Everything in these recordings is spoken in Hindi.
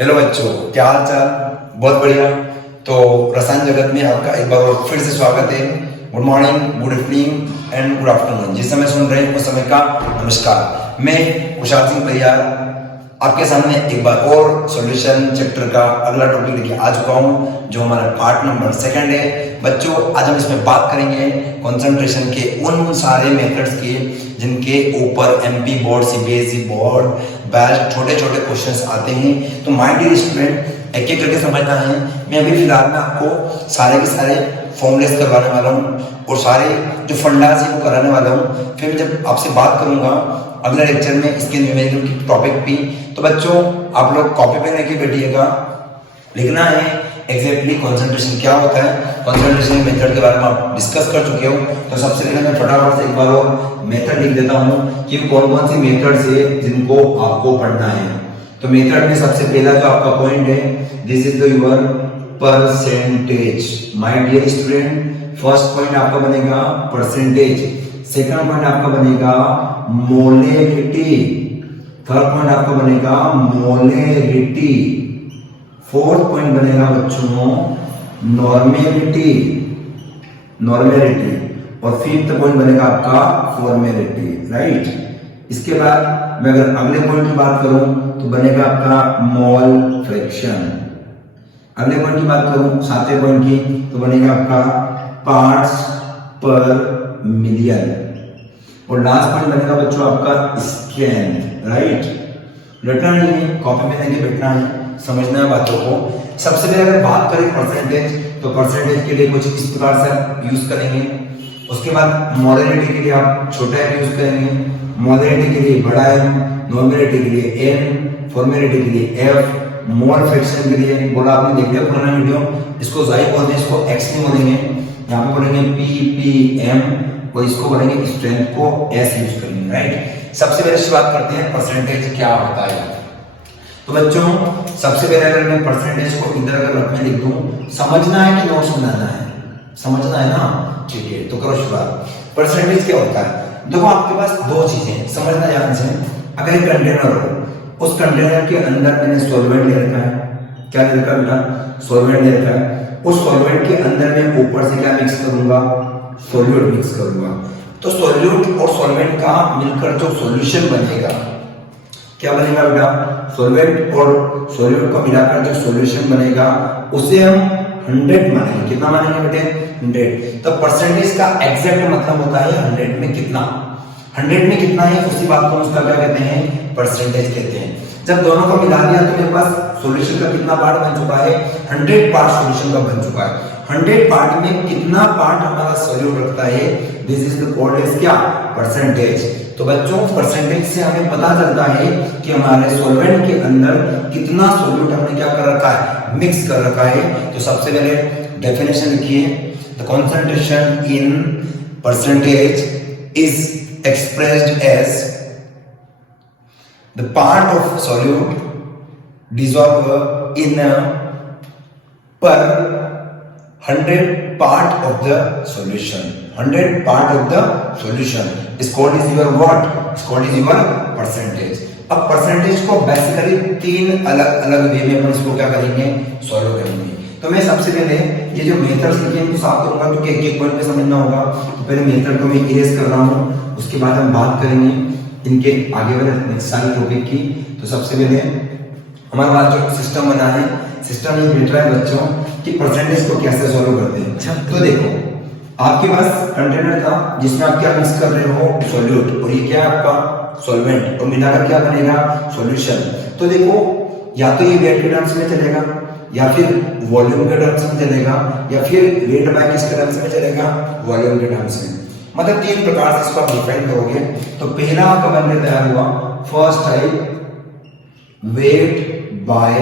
हेलो बच्चों, क्या हाल चाल। बहुत बढ़िया। तो रसायन जगत में आपका एक बार और फिर से स्वागत है। Good morning, good evening and good afternoon. जिस समय सुन रहे हैं उस समय का नमस्कार। मैं कुशाल सिंह परियार आपके सामने एक बार और सॉल्यूशन चैप्टर का अगला टॉपिक लेके आ चुका हूँ, जो हमारा पार्ट नंबर 2 है। बच्चों, आज हम इसमें बात करेंगे कंसंट्रेशन के उन सारे मेथड्स की जिनके ऊपर MP board, CBSE board batch छोटे छोटे क्वेश्चंस आते हैं। तो माय डियर स्टूडेंट, एक एक करके समझना है। मैं अभी फिलहाल में आपको सारे के सारे फॉर्मुलेस करवाने वाला हूँ और सारे जो फंडास है वो कराने वाला हूँ। फिर मैं जब आपसे बात करूंगा अगले लेक्चर में इसके न्यूमेरिकल की टॉपिक भी, तो बच्चों आप लोग कॉपी पे लेके बैठिएगा। लिखना है एग्जैक्टली कंसंट्रेशन क्या होता है। कंसंट्रेशन मेथड के बारे में आप डिस्कस कर चुके हो, तो सबसे पहले मैं फटाफट से एक बार और मेथड लिख देता हूँ कि कौन कौन सी मेथड्स है जिनको आपको पढ़ना है। तो मेथड में सबसे पहला जो आपका पॉइंट है, this is the your percentage. My dear student, first point आपका बनेगा परसेंटेज, सेकंड पॉइंट आपका बनेगा मोलेरिटी, थर्ड पॉइंट आपका बनेगा मोलेरिटी, फोर्थ पॉइंट बनेगा बच्चों नॉर्मेलिटी, और फिफ्थ पॉइंट बनेगा आपका फॉर्मेलिटी। राइट। इसके बाद मैं अगर अगले पॉइंट की बात करूं तो बनेगा आपका मोल फ्रैक्शन। अगले पॉइंट की बात करूं, सातवें पॉइंट की, तो बनेगा आपका पार्ट्स पर मिलियन, और लास्ट पॉइंट बनेगा बच्चों आपका स्कैन। राइट। रटना नहीं है, कॉपी में लेके बैठना है, समझना है बातों को। सबसे पहले अगर बात करें परसेंटेज, तो परसेंटेज के लिए कुछ इस प्रकार से आप यूज करेंगे। उसके बाद मोलेरिटी के लिए आप छोटा एम यूज करेंगे, मोलेरिटी के लिए बड़ा एम, नॉर्मेलिटी के लिए एन, फॉर्मेलिटी के लिए एफ, मोल फ्रैक्शन के लिए बोला आपने देख लिया पुराना वीडियो, इसको जाई बोलते हैं, इसको एक्स नहीं बोलेंगे, यहाँ पे बोलेंगे पीपीएम, और इसको बोलेंगे स्ट्रेंथ को एस यूज करेंगे। राइट। सबसे पहले शुरुआत करते हैं परसेंटेज क्या होता है। तो बच्चों सबसे पहले अगर मैं परसेंटेज को इधर अगर रख में लिख दूं, समझना है कि नोट्स बनाना है? समझना है ना? ठीक है, तो करो शुरुआत। परसेंटेज क्या होता है? देखो आपके पास दो चीजें समझना ध्यान से। अगर एक कंटेनर हो, उस कंटेनर के अंदर मैंने सॉल्वेंट ले रखा है। क्या ले रखा बेटा? सॉल्वेंट ले रखा है। उस सॉल्वेंट के अंदर मैं ऊपर से क्या मिक्स करूंगा? सॉल्यूट मिक्स करूंगा। तो सॉल्यूट और सॉल्वेंट का मिलकर जो सॉल्यूशन बनेगा, क्या बनेगा बेटा? सॉल्वेंट और सॉल्यूट को मिलाकर जो सॉल्यूशन बनेगा उसे हम 100 मानेंगे। कितना मानेंगे बेटे? 100। तो परसेंटेज का एग्जैक्ट मतलब होता है 100 में कितना। 100 में कितना है उसी बात को उसका क्या कहते हैं? परसेंटेज कहते हैं। जब दोनों को मिला दिया तो मेरे पास सॉल्यूशन का कितना पार्ट बन चुका है? 100 पार्ट सॉल्यूशन का बन चुका है। 100 पार्ट में कितना पार्ट हमारा सॉल्यूट रखता है? This is the called as क्या? परसेंटेज। तो बच्चों परसेंटेज से हमें पता चलता है कि हमारे सॉल्वेंट के अंदर कितना सॉल्यूट हमने क्या कर रखा है? मिक्स कर रखा है। तो सबसे पहले डेफिनेशन लिखिए, the concentration in percentage is expressed as the part of solute dissolved in per 100 part of the solution. 100 part of the solution is called is your what? Is called is your percentage. अब परसेंटेज को बेसिकली तीन अलग अलग वे में अपन इसको क्या करेंगे? सॉल्व करेंगे। तो मैं सबसे पहले ये जो मेथड्स लिखे हैं इनको साफ करूंगा, क्योंकि एक एक पॉइंट पे समझना होगा। तो पहले मेथड को मैं इरेज कर रहा हूँ, उसके बाद हम बात करेंगे इनके आगे वाले नेक्स्ट सारे टॉपिक की। तो सबसे पहले हमारे पास जो सिस्टम बना है, सिस्टम ये बेट रहा है बच्चों कि परसेंटेज को कैसे सॉल्व करते हैं। तो देखो आपके पास कंटेनर था जिसमें आप क्या मिक्स कर रहे हो? सॉल्यूट, और ये क्या है आपका? सॉल्वेंट, और मिलाकर क्या बनेगा? सॉल्यूशन। तो देखो या तो ये वेट के टर्म्स में चलेगा, या फिर वॉल्यूम के टर्म्स में चलेगा, या फिर वेट बाय किसके टर्म्स में चलेगा? वॉल्यूम के टर्म्स में। मतलब तीन प्रकार से इसको आप डिफाइन करोगे। तो पहला आपका बनने तैयार हुआ, फर्स्ट है weight by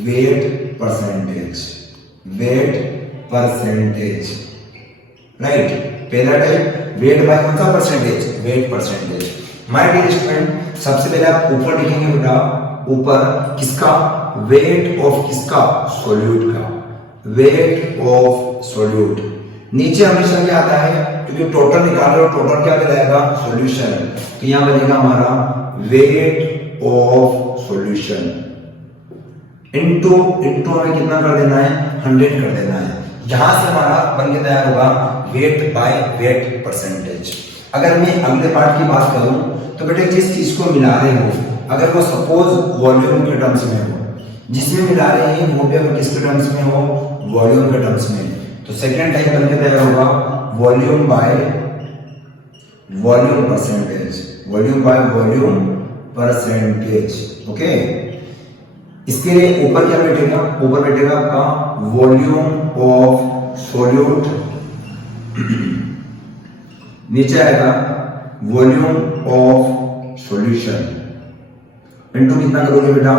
weight percentage, weight percentage. Right. पहला टाइप वेट बाय कौन सा? Percentage, weight percentage. My dear student, सबसे पहले आप ऊपर लिखेंगे बेटा, ऊपर किसका? वेट ऑफ किसका? सॉल्यूट का, वेट ऑफ सॉल्यूट। नीचे हमेशा क्या आता है? क्योंकि टोटल निकाल रहे हो, टोटल क्या कहलाएगा? सॉल्यूशन। तो यहां बनेगा हमारा वेट ऑफ सॉल्यूशन। इनटू हमें कितना कर देना है, 100 कर देना है। यहां से हमारा बन के तैयार होगा वेट बाय वेट परसेंटेज। अगर मैं अगले पार्ट की बात करूं तो बेटे जिस चीज को मिला रहे हो, अगर वो सपोज वॉल्यूम के टर्म्स में हो, जिसमें मिला रहे हैं वो भी अगर किसके टर्म्स में हो, वॉल्यूम के टर्म्स में, तो सेकेंड टाइप बन के तैयार होगा volume by volume percentage, volume by volume percentage. Okay, इसके लिए ऊपर क्या बैठेगा, ऊपर बैठेगा आपका वॉल्यूम ऑफ सॉल्यूट, नीचे आएगा वॉल्यूम ऑफ सॉल्यूशन, इनटू कितना करोगे बेटा,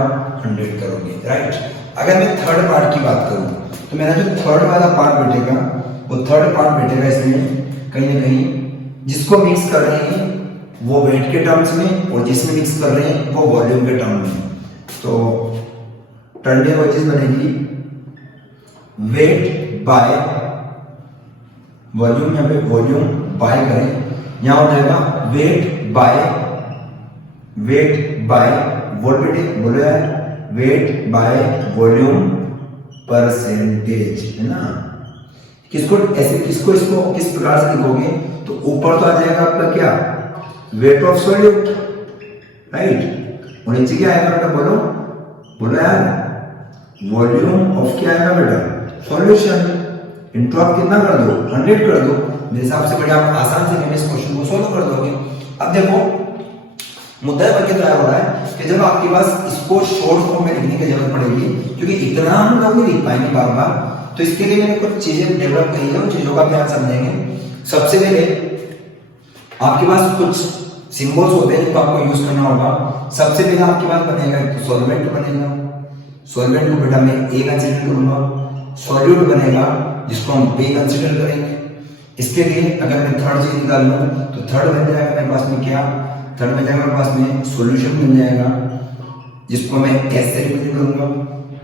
100 करोगे, राइट। अगर मैं थर्ड पार्ट की बात करूं तो मेरा जो थर्ड वाला पार्ट बैठेगा, वो थर्ड पार्ट बैठेगा इसमें कहीं ना कहीं, जिसको मिक्स कर रहे हैं वो वेट के टर्म्स में और जिसमें मिक्स कर रहे हैं वो वॉल्यूम के टर्म में। तो टर्मिनोलॉजी बनेगी वेट बाय वॉल्यूम, यहाँ पे वॉल्यूम बाय करें, यहां हो जाएगा वेट बाय वॉल्यूम, बोलो यार, वेट बाय वॉल्यूम परसेंटेज, है ना। किसको ऐसे, किसको इसको किस प्रकार से लिखोगे, तो ऊपर तो आ जाएगा आपका क्या, वेट ऑफ सॉल्यूट, राइट, और नीचे क्या आएगा बेटा, बोलो यार, वॉल्यूम ऑफ क्या आएगा बेटा, सॉल्यूशन, इनटू आप कितना कर दो, 100 कर दो। मेरे हिसाब से बेटा आप आसान से इस क्वेश्चन को सोल्व कर दोगे। अब देखो मुद्दा पर क्या हो रहा है कि जब आपके पास इसको शॉर्ट फॉर्म में लिखने की जरूरत पड़ेगी, क्योंकि इतना हम लोग नहीं लिख पाएंगे बार बार, तो इसके लिए मैंने कुछ चीजें डेवलप करी है, उन चीजों का ध्यान समझेंगे। सबसे पहले आपके पास कुछ सिंबल्स होते हैं जिनको आपको यूज करना होगा। सबसे पहले आपके पास बनेगा तो सॉल्वेंट बनेगा, सॉल्वेंट को बेटा मैं ए कंसीडर करूंगा, सॉल्यूट बनेगा जिसको हम बी कंसीडर करेंगे। इसके लिए अगर मैं थर्ड चीज निकाल लूं तो थर्ड बन जाएगा मेरे पास में क्या, थर्ड में जाएगा मेरे पास में सॉल्यूशन बन जाएगा जिसको मैं एस से रिप्रेजेंट करूंगा।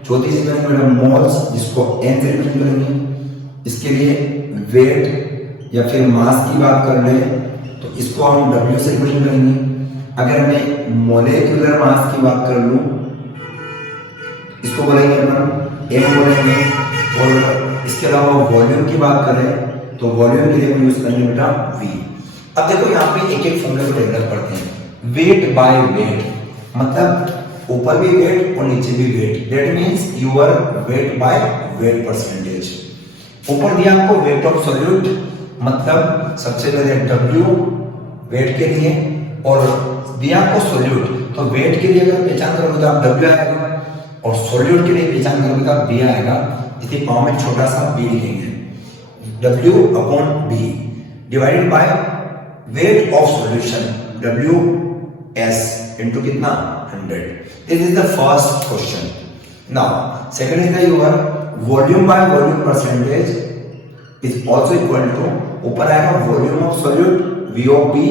चौथी चीज बनेगा मेरा मोल्स जिसको एन से रिप्रेजेंट करेंगे। इसके लिए वेट या फिर मास की बात कर ले तो इसको हम डब्ल्यू से रिप्रेजेंट करेंगे। अगर मैं मोलेक्युलर मास की बात कर लूं इसको बोलेंगे अपन एम बोलेंगे। और इसके अलावा वॉल्यूम की बात करें तो वॉल्यूम के लिए हम यूज करेंगे बेटा वी। अब देखो यहाँ पे एक एक फॉर्मूला को डेवलप करते हैं। वेट बाय वेट मतलब ऊपर भी वेट और नीचे भी weight, that means your weight by weight percentage. ऊपर दिया आपको वेट ऑफ सॉल्यूट मतलब सबसे पहले डब्ल्यू वेट के लिए, और दिया आपको सॉल्यूट तो वेट के लिए अगर पहचान करोगे तो आप डब्ल्यू आएगा और सॉल्यूट के लिए पहचान करोगे तो आप बी आएगा। इसी फॉर्म में छोटा सा बी लिखेंगे, W upon B divided by weight of solution WS into कितना 100. This is the first question. Now second is the your volume by volume percentage is also equal to ऊपर आएगा volume of solute V of B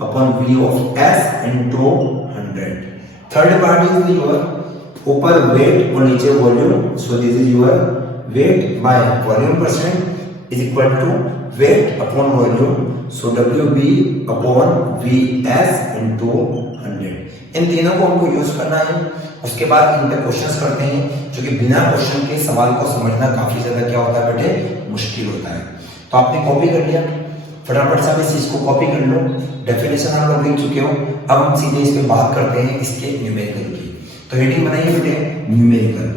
upon V of S into 100. Third part is the your ऊपर weight और नीचे volume, so this is your weight by volume percent is equal to weight upon volume, so WB upon VS into 100. इन तीनों को हमको यूज करना है। उसके बाद इन पे क्वेश्चंस करते हैं जो कि बिना क्वेश्चन के सवाल को समझना काफी ज्यादा क्या होता है बेटे, मुश्किल होता है। तो आपने कॉपी कर लिया, फटाफट से आप इस चीज को कॉपी कर लो। डेफिनेशन आप लोग लिख चुके हो, अब हम सीधे इस पे बात करते हैं इसके न्यूमेरिकल की। तो हेडिंग बनाइए बेटे न्यूमेरिकल।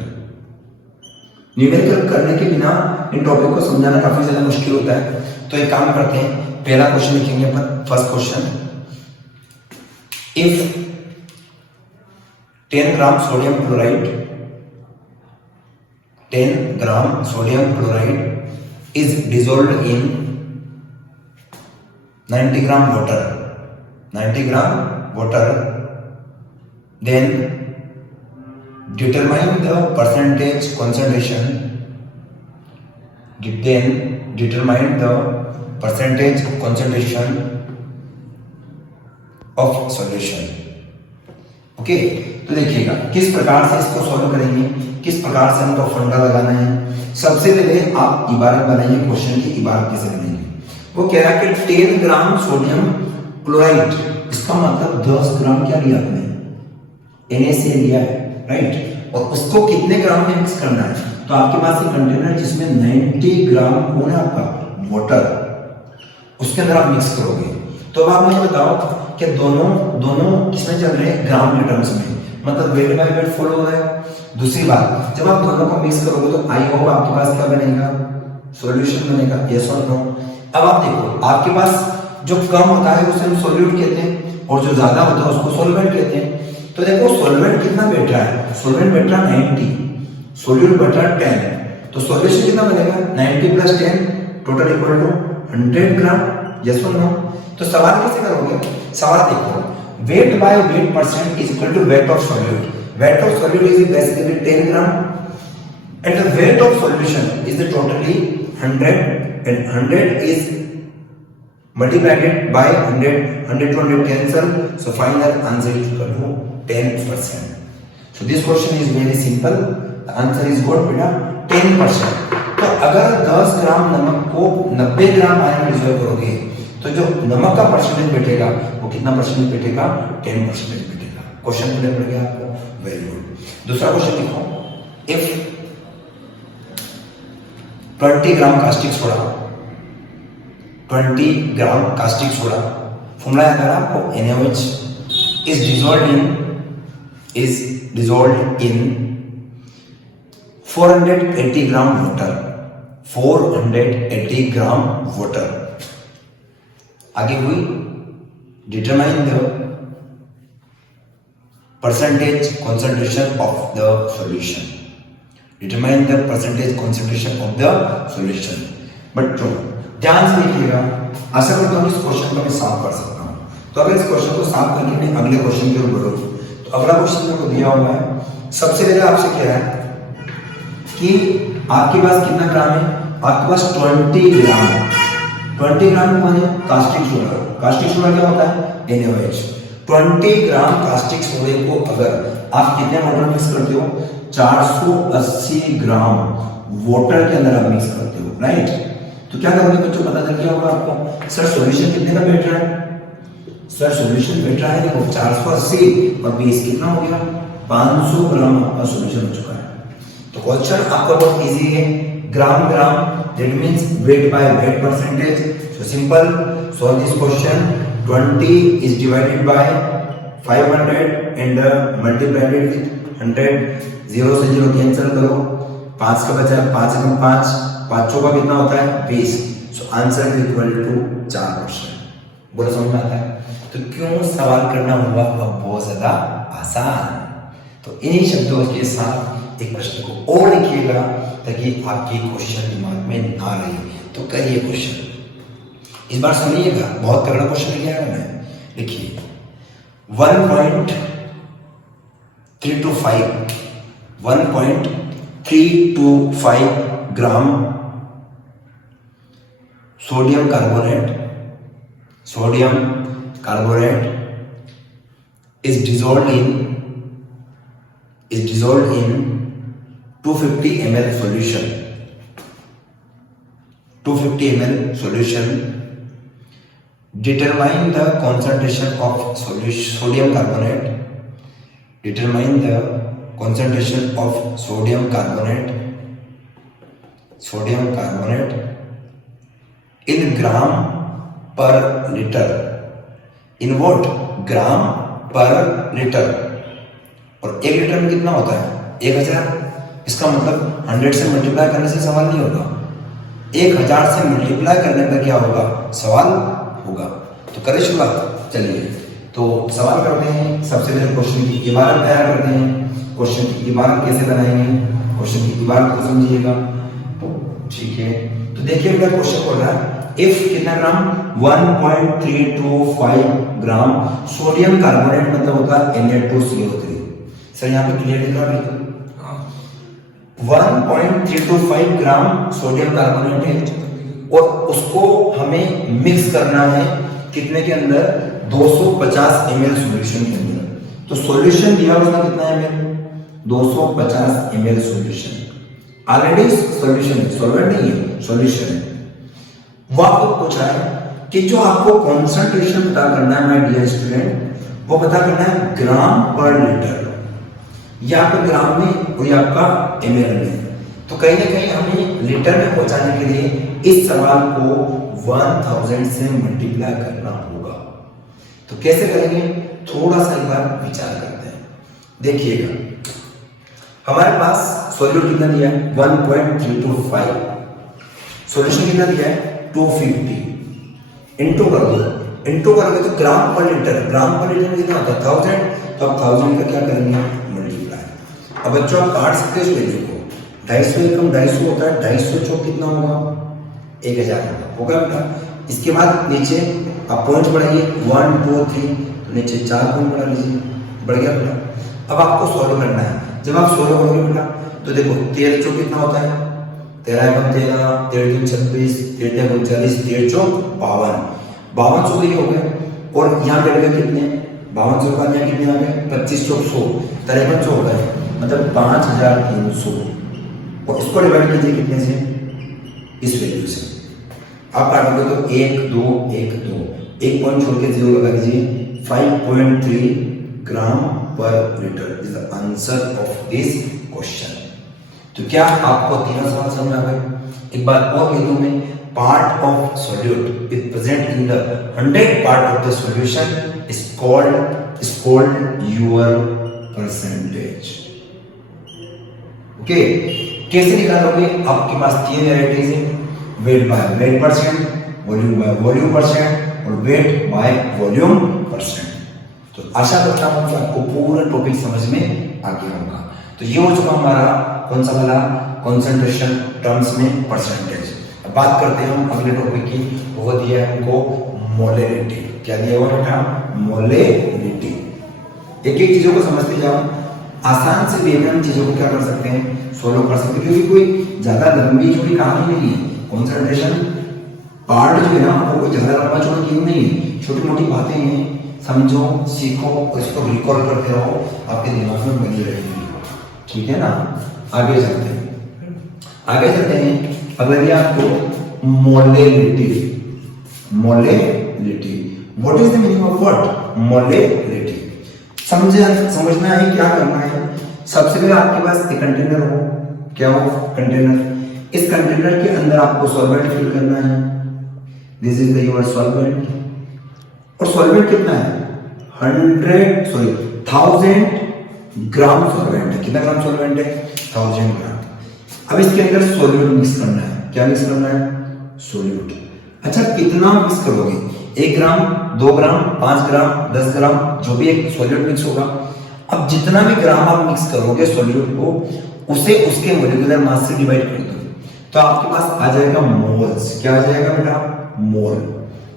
न्यूमेरिकल करने के बिना इन टॉपिक को समझाना काफी ज्यादा मुश्किल होता है। तो एक काम करते हैं, पहला क्वेश्चन लिखेंगे अपन। First question, if 10 gram sodium chloride 10 gram sodium chloride is dissolved in 90 gram water 90 gram water, then determine the percentage concentration, then determine the percentage concentration of solution. Okay, तो देखिएगा किस प्रकार से इसको सॉल्व करेंगे, किस प्रकार से हमको फंडा लगाना है। सबसे पहले आप इबारत बनाइए, क्वेश्चन की इबारत कैसे बनेगी। वो कह रहा है कि 10 ग्राम सोडियम क्लोराइड, इसका मतलब 10 ग्राम क्या लिया आपने, NaCl लिया है, राइट। और उसको कितने ग्राम में मिक्स करना है। तो आपके पास ये कंटेनर जिसमें 90 ग्राम कौन है आपका वाटर, उसके अंदर आप मिक्स करोगे। तो अब आप मुझे बताओ कि दोनों किसमें चल रहे हैं, ग्राम के टर्म्स में, मतलब वेट बाय वेट फॉलो हो रहा है। दूसरी बात, जब आप दोनों को मिक्स करोगे तो आई होप आपके पास क्या बनेगा, सॉल्यूशन बनेगा, यस और नो। अब आप देखो, आपके पास जो कम होता है उसे हम सॉल्यूट कहते हैं और जो ज्यादा होता है उसको सॉल्वेंट कहते हैं। तो देखो सॉल्वेंट कितना बैठ रहा है, सॉल्वेंट बैठ रहा है 90, सॉल्यूट बैठ रहा है 10, तो सॉल्यूशन कितना बनेगा 90 plus 10 total equal to 100 gram, yes और नो। तो सवाल कैसे करोगे, सवाल देखो, weight by weight percent is equal to weight of solute, weight of solute is basically 10 gram and the weight of solution is the totally 100 and 100 is multiplied by 100, 100 to 100 cancel, so final answer is equal to 10%. So this question is very simple, the answer is what बेटा 10%। तो अगर 10 ग्राम नमक को 90 ग्राम पानी में डिसॉल्व करोगे तो जो नमक का परसेंटेज बैठेगा वो कितना परसेंटेज बैठेगा, 10% बैठेगा। क्वेश्चन क्लियर पड़ गया आपको, वेरी गुड। दूसरा क्वेश्चन देखो, if 20 gram caustic soda, 20 gram caustic soda, formula याद है आपको, NaOH is dissolved in 480 gram water, 480 gram water. आगे हुई, determine the percentage concentration of the solution, determine the percentage concentration of the solution. बच्चों ध्यान से देखिएगा, आशा करता हूँ इस क्वेश्चन को मैं साफ कर सकता हूँ। तो अगर इस क्वेश्चन को साफ करके मैं अगले क्वेश्चन की ओर बढ़ूं, तो अगला क्वेश्चन मेरे को दिया हुआ है, सबसे पहले आपसे कह रहा है कि आपके पास कितना ग्राम है, आपके पास 20 ग्राम, 20 ग्राम कौन है, कास्टिक सोडा। कास्टिक सोडा क्या होता है, NaOH। 20 ग्राम कास्टिक सोडे को अगर आप कितने वाटर मिक्स करते हो, 480 ग्राम वाटर के अंदर आप मिक्स करते हो, राइट। तो क्या करोगे बच्चों, पता चल गया होगा आपको, सर सॉल्यूशन कितने का बैठ रहा है, सर सॉल्यूशन बैठ रहा है देखो 480 और 20 कितना हो गया, 500 ग्राम आपका सॉल्यूशन हो चुका है। तो क्वेश्चन आपका बहुत इजी है, gram gram that means weight by weight percentage. So simple, solve this question. 20 is divided by 500 and multiplied with 100, 0 से 0 कैंसिल करो, 5 का बचा 5 कम 5, 5 का कितना होता है 20। So answer is equal to 4%। बोला समझ में आता है। तो क्यों सवाल करना हुआ अब बहुत ज्यादा आसान। तो इन्हीं शब्दों के साथ एक प्रश्न को और लिखिएगा ताकि आपकी क्वेश्चन दिमाग में ना रहे। तो करिए क्वेश्चन, इस बार सुनिएगा, बहुत तगड़ा क्वेश्चन लिखा है मैंने। लिखिए 1.325 gram sodium carbonate is dissolved in 250 ml solution. 250 ml solution. Determine the concentration of sodium carbonate. Determine the concentration of sodium carbonate in gram per liter. In what? ग्राम पर लीटर। और 1 लीटर में कितना होता है 1000। इसका मतलब 100 से मल्टीप्लाई करने से सवाल नहीं होगा, 1000 से मल्टीप्लाई करने पर क्या होगा, सवाल होगा। तो करें शुरुआत, चलिए तो सवाल करते हैं। सबसे पहले क्वेश्चन की इबारत तैयार करते हैं। क्वेश्चन की इबारत कैसे बनाएंगे, क्वेश्चन की इबारत को समझिएगा, ठीक है। तो देखिए क्या क्वेश्चन बोल रहा है, इफ कितना ग्राम 1.325 ग्राम सोडियम कार्बोनेट, मतलब होता है Na2CO3। सर यहाँ पे क्लियर दिख रहा है, 1.325 ग्राम सोडियम कार्बोनेट है और उसको हमें मिक्स करना है कितने के अंदर, 250 ml सॉल्यूशन के अंदर। तो सॉल्यूशन दिया हुआ कितना है, 250 ml solution. Already solution, solvent नहीं है, सॉल्यूशन है। वो आपको पूछा है कि जो आपको कॉन्सेंट्रेशन पता करना है माय डियर स्टूडेंट, वो पता करना है ग्राम पर लीटर। ये आपका ग्राम में और ये आपका ml में। तो कहीं ना कहीं हमें लीटर में पहुंचाने के लिए इस सवाल को 1000 से मल्टीप्लाई करना होगा। तो कैसे करेंगे, थोड़ा सा एक बार विचार करते हैं। देखिएगा, हमारे पास सॉल्यूट कितना दिया है 1.325, सॉल्यूशन कितना दिया है 250, इंटू कर दो, इंटू करोगे तो ग्राम पर लीटर, ग्राम पर लीटर में कितना होता है 1000, तो आप 1000 का क्या करेंगे मल्टीप्लाई। अब बच्चों आप काट सकते हैं इस वैल्यू को, 250 एकम 250 होता है, 250 चौक कितना होगा 1000 होगा बेटा। इसके बाद नीचे आप पॉइंट बढ़ाइए 1 2 3, तो नीचे 4 पॉइंट बढ़ा लीजिए, बढ़ गया बेटा। अब आपको सॉल्व करना है, जब आप सॉल्व करोगे बेटा तो देखो 13 चौक कितना होता है 13 एकम 13, 13 26, 13 एकम 40, 13 चौक 52, 5200 ये हो गए। और यहाँ बैठ गए कितने 5200 का यहाँ कितने आ गए 25 चौक 100, 5300 हो गए, मतलब 5300। और इसको डिवाइड कीजिए कितने से, इस वैल्यू से। आप काटोगे तो 1 2 1 2, एक पॉइंट छोड़ के 0 लगा दीजिए, 5.3 ग्राम पर litre is the answer of this question. तो क्या आपको तीनों सवाल समझ आ गए? एक बार और कह दूं मैं, part of solute is present in the 100 part of the solution is called your percentage. Okay, कैसे निकालोगे? आपके पास तीन वैरायटीज है, weight by weight percent, volume by volume percent और वेट बाय वॉल्यूम परसेंट। तो आशा करता हूं कि आपको पूरा टॉपिक समझ में आ गया होगा। तो ये हो चुका हमारा कौन सा वाला कंसंट्रेशन टर्म्स में परसेंटेज। अब बात करते हैं हम अगले टॉपिक की, वो दिया है हमको मोलेरिटी। क्या दिया हुआ बेटा? मोलेरिटी। एक एक चीजों को समझते जाओ, आसान से बेमन चीजों को क्या कर सकते हैं सोल्व कर सकते हैं, क्योंकि कोई ज्यादा लंबी चौड़ी कहानी नहीं है। कंसंट्रेशन पार्ट जो है ना वो कोई ज्यादा लंबा चौड़ा क्यों नहीं है, छोटी मोटी बातें हैं, समझो सीखो और इसको रिकॉल करते रहो, आपके दिमाग में बनी रहेगी। ठीक है ना? आगे चलते हैं। अगर ये आपको molarity, what is the meaning of what? Molarity. समझना है क्या करना है। सबसे पहले आपके पास एक कंटेनर हो, क्या हो कंटेनर, इस कंटेनर के अंदर आपको सॉल्वेंट फिल करना है। This is the your solvent, और सॉल्वेंट कितना है 1000 ग्राम सॉल्वेंट है। कितना ग्राम सॉल्वेंट है 1000 ग्राम। अब इसके अंदर सॉल्यूट मिक्स करना है। क्या मिक्स करना है? सॉल्यूट। अच्छा, कितना मिक्स करोगे? 1 ग्राम 2 ग्राम 5 ग्राम 10 ग्राम, जो भी एक सॉल्यूट मिक्स होगा। अब जितना भी ग्राम आप मिक्स करोगे सॉल्यूट को, उसे उसके मोलिकुलर मास से डिवाइड कर दो, तो आपके पास आ जाएगा मोल्स। क्या आ जाएगा बेटा? मोल।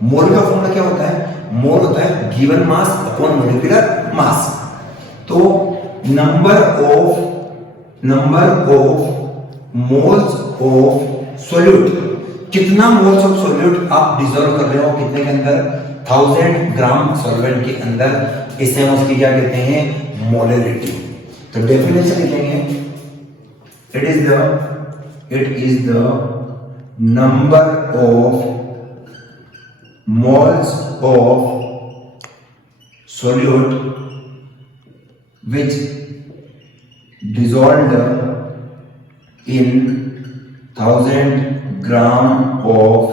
मोल का फॉर्मूला क्या होता है? मोल होता है given mass upon molecular mass. तो number of moles of solute, कितना मोल्स ऑफ सॉल्यूट आप डिसॉल्व कर रहे हो कितने के अंदर 1000 ग्राम सॉल्वेंट के अंदर, इसे हम उसकी क्या कहते हैं मोलेरिटी। तो डेफिनेशन लिखेंगे, it is the number of moles of solute which dissolved in 1000 gram of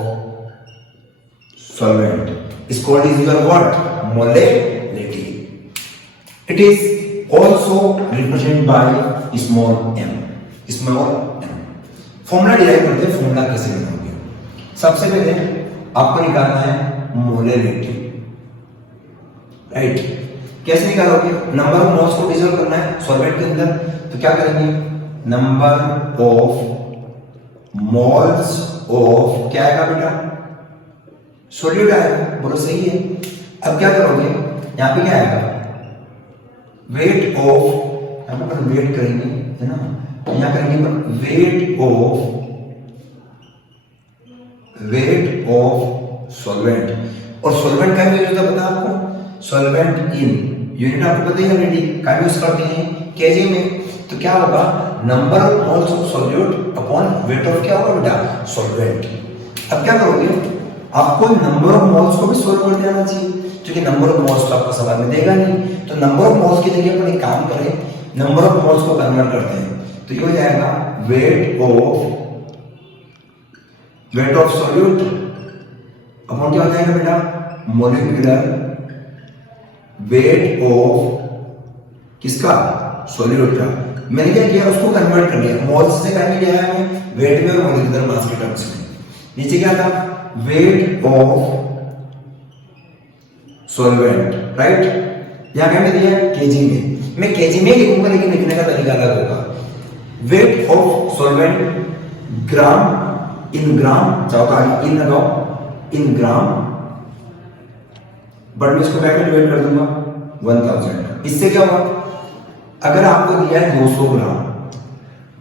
solvent is called is your what? Molality. It is also represented by small m. Formula derive करते हैं, फॉर्मूला कैसे बनाओगे? सबसे पहले आपको निकालना है मोलेरिटी, राइट? कैसे निकालोगे? नंबर ऑफ मोल्स को डिसॉल्व करना है सॉल्वेंट के अंदर, तो क्या करेंगे? नंबर ऑफ मोल्स ऑफ क्या आएगा बेटा? सॉल्यूट आएगा। बोलो सही है। अब क्या करोगे? यहाँ पे क्या आएगा? वेट ऑफ, यहाँ पर वेट करेंगे है ना, यहाँ करेंगे वेट ऑफ सॉल्वेंट। और सॉल्वेंट का यूज होता है पता आपको? सॉल्वेंट इन यूनिट आपको पता ही ऑलरेडी, का यूज करते हैं केजी में। तो क्या होगा? Number of moles of solute upon weight of क्या होगा बेटा? सॉल्वेंट। अब क्या करोगे? आपको नंबर ऑफ मोल्स को भी सॉल्व कर देना चाहिए, क्योंकि नंबर ऑफ मोल्स तो आपको सवाल में देगा नहीं। तो नंबर ऑफ मोल्स की जगह पर एक काम करें, नंबर ऑफ मोल्स को कन्वर्ट करते हैं तो ये हो जाएगा वेट ऑफ सॉल्यूट अपॉन क्या हो जाएगा बेटा मोलिकुलर वेट ऑफ किसका सॉल्यूट का। मैंने क्या किया उसको कन्वर्ट कर दिया मोल्स से करके लिया है हमें वेट में और मोलिकुलर मास के टर्म्स में। नीचे क्या था वेट ऑफ सॉल्वेंट राइट यहां क्या दिया है केजी में। मैं केजी में लिखूंगा लेकिन लिखने का तरीका अलग होगा। वेट ऑफ सॉल्वेंट ग्राम इन ग्राम चौथा इन लगाओ इन ग्राम बट मैं इसको बैक में डिवाइड कर दूंगा 1000। इससे क्या होगा अगर आपको दिया है 200 ग्राम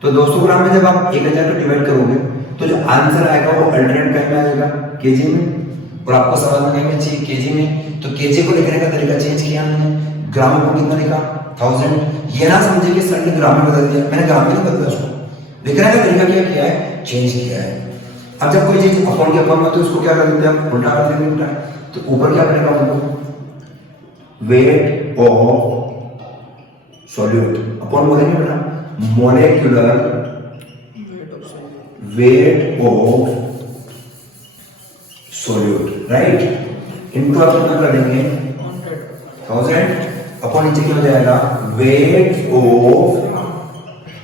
तो 200 ग्राम में जब आप 1000 को डिवाइड करोगे तो जो आंसर आएगा वो अल्टरनेट कहीं में आएगा केजी में और आपको समझना कहीं में चाहिए केजी में। तो केजी को लिखने का तरीका चेंज किया मैंने ग्राम को कितना लिखा 1000। ये ना समझे कि सर ने ग्राम में बदल दिया मैंने ग्राम में नहीं बदला उसको लिखने का तरीका क्या किया है चेंज किया है। अब जब कोई चीज अपॉन के अपॉन में तो उसको क्या कर देते हैं उल्टा कर देंगे उल्टा तो ऊपर क्या बनेगा हमको वेट ऑफ सॉल्यूट अपॉन बोलेंगे बेटा molecular weight of solute right into आप कितना कर देंगे 1000 अपॉन नीचे क्या हो जाएगा वेट ऑफ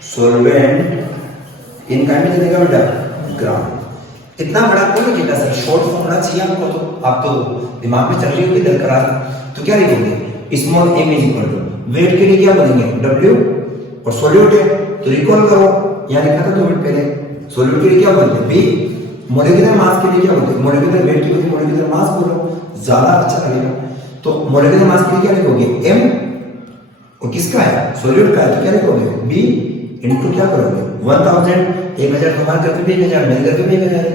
सॉल्वेंट इनका में देगा बेटा ग्राम। इतना बड़ा कोई लिखेगा सर शॉर्ट फॉर्मूला चाहिए आपको तो आप तो दिमाग में चल रही होगी दरकरार तो क्या लिखोगे small m is equal to weight के लिए क्या बनेंगे w और सॉल्यूट है तो रिकॉल करो यहां लिखा था 2 मिनट पहले सॉल्यूट के लिए क्या बोलते हैं b मोलिकुलर मास के लिए क्या बोलते हैं मोलिकुलर वेट के लिए मोलिकुलर मास बोलो ज्यादा अच्छा लगेगा। तो मोलिकुलर मास के लिए क्या लिखोगे m और किसका है सॉल्यूट का है तो क्या लिखोगे b इनटू क्या करोगे 1000 1000 कमाल करके भी 1000 मिल करके भी 1000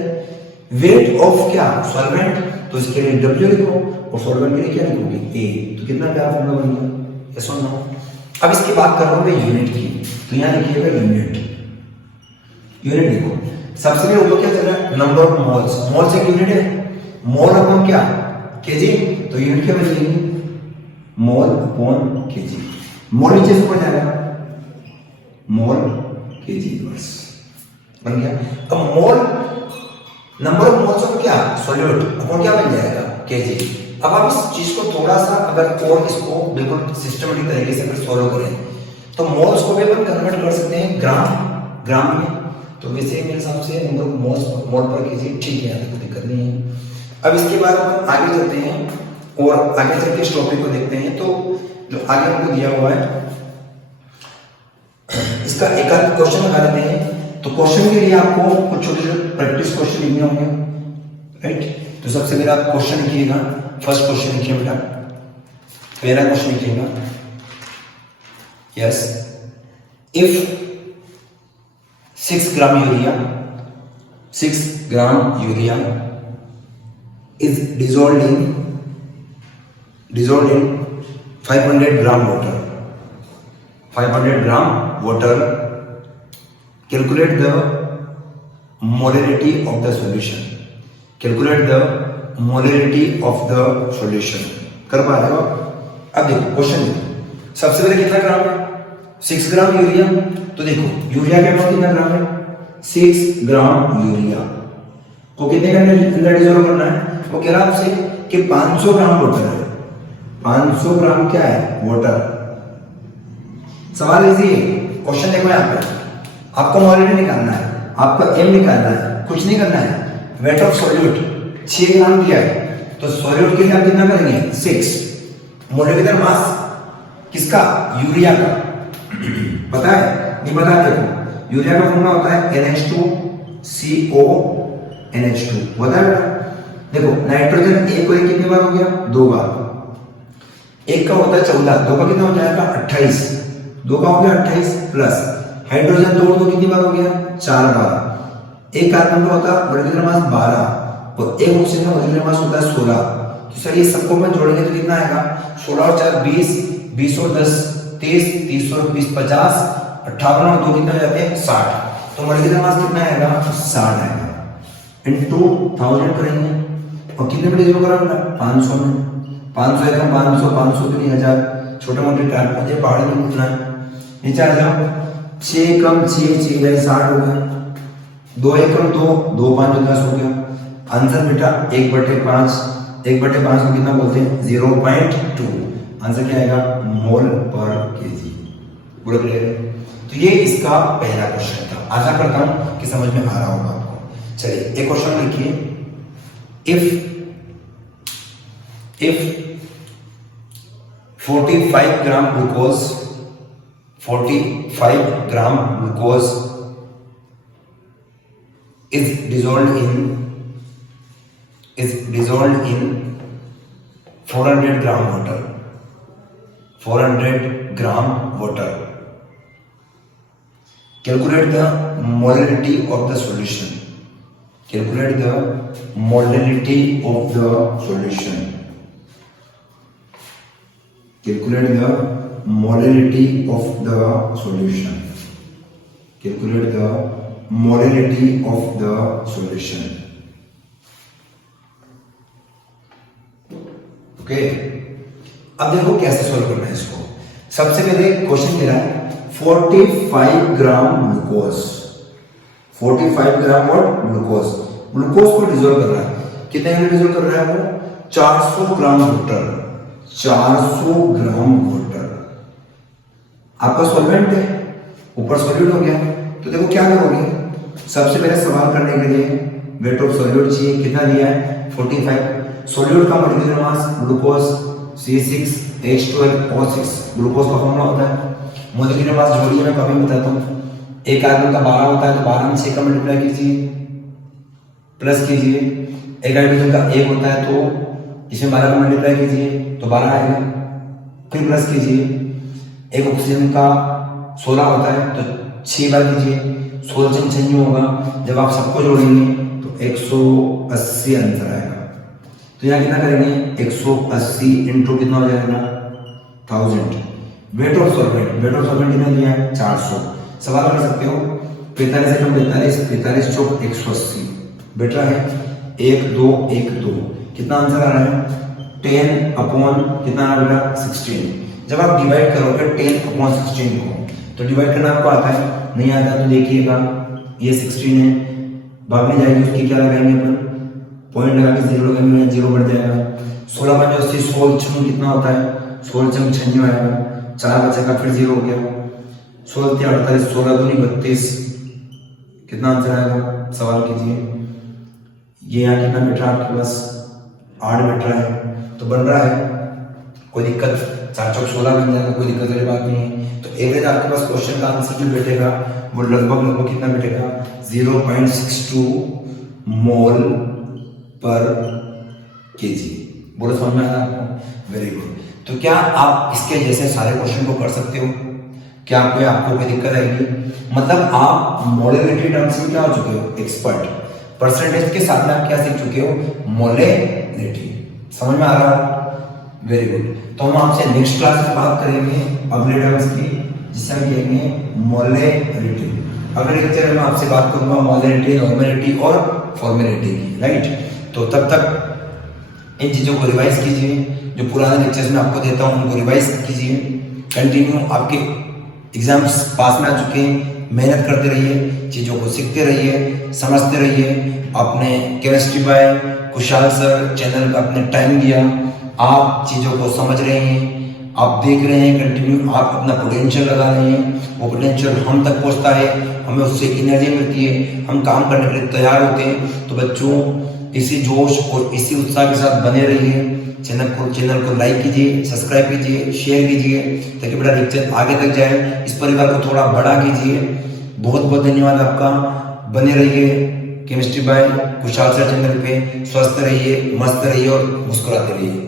वेट ऑफ क्या सॉल्वेंट तो इसके लिए w लिखो और सॉल्वेंट के लिए क्या लिखोगे a तो कितना क्या फॉर्मूला बन गया यस और नो। अब इसकी बात कर रहा हूं मैं यूनिट की तो यहां लिखिएगा यूनिट लिखो सबसे पहले ऊपर क्या चल रहा है नंबर ऑफ मोल्स मोल्स एक यूनिट है मोल अपॉन क्या केजी तो यूनिट क्या बचेगी मोल अपॉन केजी मोल नीचे से ऊपर जाएगा मोल केजी इनवर्स बन गया। अब मोल नंबर ऑफ मोल्स ऑफ क्या सॉल्यूट अपॉन क्या बन जाएगा केजी। अब आप इस चीज को थोड़ा सा अगर और इसको बिल्कुल सिस्टमेटिक तरीके से अगर सॉल्व करें तो मोल्स को भी अपन कन्वर्ट कर सकते हैं ग्राम में तो वैसे मेरे हिसाब से नंबर ऑफ मोल पर केजी ठीक है कोई दिक्कत नहीं है। अब इसके बाद अपन आगे चलते हैं और आगे चल के इस टॉपिक को देखते हैं। तो जो आगे हमको दिया हुआ है इसका एक आध क्वेश्चन लगा लेते हैं। तो क्वेश्चन के लिए आपको कुछ छोटे छोटे प्रैक्टिस क्वेश्चन लिखने होंगे राइट। तो सबसे पहले आप क्वेश्चन लिखिएगा फर्स्ट क्वेश्चन लिखिए बेटा पहला क्वेश्चन लिखिएगा yes if 6 gram urea is dissolved in 500 gram water calculate the molarity of the solution कर पा रहे हो। अब देखो क्वेश्चन देखो सबसे पहले कितना ग्राम है 6 ग्राम यूरिया तो देखो यूरिया का अमाउंट कितना ग्राम है 6 ग्राम यूरिया को कितने घंटे अंदर डिसॉल्व करना है। वो कह रहा है आपसे कि 500 ग्राम वाटर है 500 ग्राम क्या है वाटर। सवाल इजी है क्वेश्चन देखो यहाँ पे आपको मोलारिटी निकालना है आपको m निकालना है कुछ नहीं करना है वेट ऑफ सॉल्यूट 6 ग्राम दिया है तो सॉल्यूट के लिए आप कितना करेंगे 6 मोलिकुलर मास किसका यूरिया का पता है नहीं पता देखो यूरिया का फॉर्मूला होता है NH2CO NH2 होता है देखो नाइट्रोजन एक को कितनी बार हो गया 2 बार एक का होता है 14 2 का कितना हो जाएगा 28 2 का हो गया 28 प्लस हाइड्रोजन 2 तो कितनी बार हो गया 4 बार एक कार्बन का होता है मोलिकुलर मास 12 और एक ऑक्सीजन का मोलिकुलर मास होता है 16 तो सर ये सबको अपन जोड़ेंगे तो कितना आएगा 16 और 4 20 20 और 10 30 30 और 20 50 58 और 2 कितना हो जाते हैं 60 तो मोलिकुलर मास कितना आएगा 60 आएगा इनटू 1000 करेंगे और कितने पे डिवाइड करा 500 में 500 एकम 500 500 तो 1000 छोटे मोटे टाइप मुझे पहाड़ में उठना है नीचे आ जाओ, 6 कम 6 6 गए 60 हो गया, 2 1 कम 2 2 5 10 हो गया। आंसर बेटा 1/5, 1/5 को कितना बोलते हैं 0.2। आंसर क्या आएगा मोल पर केजी। पूरा क्लियर है? तो ये इसका पहला क्वेश्चन था। आशा करता हूं कि समझ में आ रहा होगा आपको। चलिए एक क्वेश्चन लिखिए, if 45 gram glucose 45 gram glucose is dissolved in 400 gram water, 400 gram water. Calculate the molality of the solution. Calculate the molality of the solution. Calculate the molality of the solution. Calculate the molality of the solution. Okay, अब देखो कैसे सोल्व करना है इसको। सबसे पहले क्वेश्चन दे रहा है 45 ग्राम ग्लूकोज, 45 ग्राम और ग्लूकोज, ग्लूकोज को डिसॉल्व कर रहा है। कितने में डिसॉल्व कर रहा है वो 400 ग्राम वाटर, 400 ग्राम वाटर। आपका सॉल्वेंट है, ऊपर सॉल्यूट हो गया। तो देखो क्या करोगे, सबसे पहले सवाल करने के लिए वेट ऑफ सॉल्यूट चाहिए। कितना दिया है 45। सॉल्यूट का molecular mass glucose C6H12O6, glucose का फॉर्मूला होता है। मॉलिक्यूलर मास जोड़िए, मैं कभी बताता हूँ। एक आदमी का 12 होता है तो 12 में 6 का मल्टीप्लाई कीजिए, प्लस कीजिए। एक हाइड्रोजन का 1 होता है तो इसमें 12 का मल्टीप्लाई कीजिए तो 12 आएगा, फिर प्लस कीजिए। एक ऑक्सीजन का 16 होता है तो 6 बार कीजिए, 16 से 96 होगा। जब आप सबको जोड़ेंगे तो 180 आंसर आएगा। तो यहाँ कितना करेंगे 180 इंटू कितना हो जाएगा 1000। Weight of solvent, weight of solvent कितना दिया है 400। सवाल कर सकते हो 45 से कम 45, 45 चौक 180, बेटा है 1 2 1 2। कितना आंसर आ रहा है 10 अपॉन कितना आ रहा है 16। जब आप डिवाइड करोगे 10 अपॉन 16 को, तो डिवाइड करना आपको आता है? नहीं आता तो देखिएगा, ये 16 है, भागने जाएगी उसकी क्या लगाएंगे अपन, पॉइंट लगा के 0 लगाएंगे, 0 बढ़ जाएगा। 16 5 80, 16 6 कितना होता है 16 6 96 आएगा, 4 बचेगा फिर 0 हो गया। 16 3 48, 16 2 32, कितना आंसर आएगा? सवाल कीजिए। ये यहाँ कितना बैठ रहा है आपके पास 8 बैठ रहा है, तो बन रहा है, कोई दिक्कत 4 चौक 16 बन जाएगा, कोई दिक्कत वाली बात नहीं है। तो एवरेज आपके पास क्वेश्चन का आंसर जो बैठेगा वो लगभग कितना बैठेगा 0.62 मोल पर केजी। बोलो समझ में आया आपको? Very good. तो क्या आप इसके जैसे सारे क्वेश्चन को कर सकते हो? क्या आपको कोई दिक्कत आएगी? मतलब आप मोलेरिटी टर्म्स में क्या हो चुके हो एक्सपर्ट, परसेंटेज के साथ में आप क्या सीख चुके हो मोलेरिटी। समझ में आ रहा है? Very good. तो हम आपसे नेक्स्ट क्लास में बात करेंगे अगले टर्म्स की, जिसे हम कहेंगे मोलेरिटी। अगले लेक्चर में आपसे बात करूंगा मोलेरिटी, नॉर्मेलिटी और फॉर्मेलिटी की, राइट। तो तब तक इन चीजों को रिवाइज कीजिए, जो पुराने लेक्चर्स में आपको देता हूं उनको रिवाइज कीजिए। कंटिन्यू, आपके एग्जाम्स पास में आ चुके हैं, मेहनत करते रहिए, चीजों को सीखते रहिए, समझते रहिए। आपने chemistry by Kushal sir channel पर अपने टाइम दिया, आप चीजों को समझ रहे हैं, आप देख रहे हैं, कंटिन्यू आप अपना पोटेंशियल लगा रहे हैं। वो पोटेंशियल हम तक पहुंचता है, हमें उससे एनर्जी मिलती है, हम काम करने के लिए तैयार होते हैं। तो बच्चों इसी जोश और इसी उत्साह के साथ बने रहिए। चैनल को लाइक कीजिए, सब्सक्राइब कीजिए, शेयर कीजिए, ताकि बड़ा लेक्चर आगे तक जाए। इस परिवार को थोड़ा बड़ा कीजिए। बहुत बहुत धन्यवाद आपका। बने रहिए chemistry by Kushal sir channel पे। स्वस्थ रहिए, मस्त रहिए और मुस्कुराते रहिए।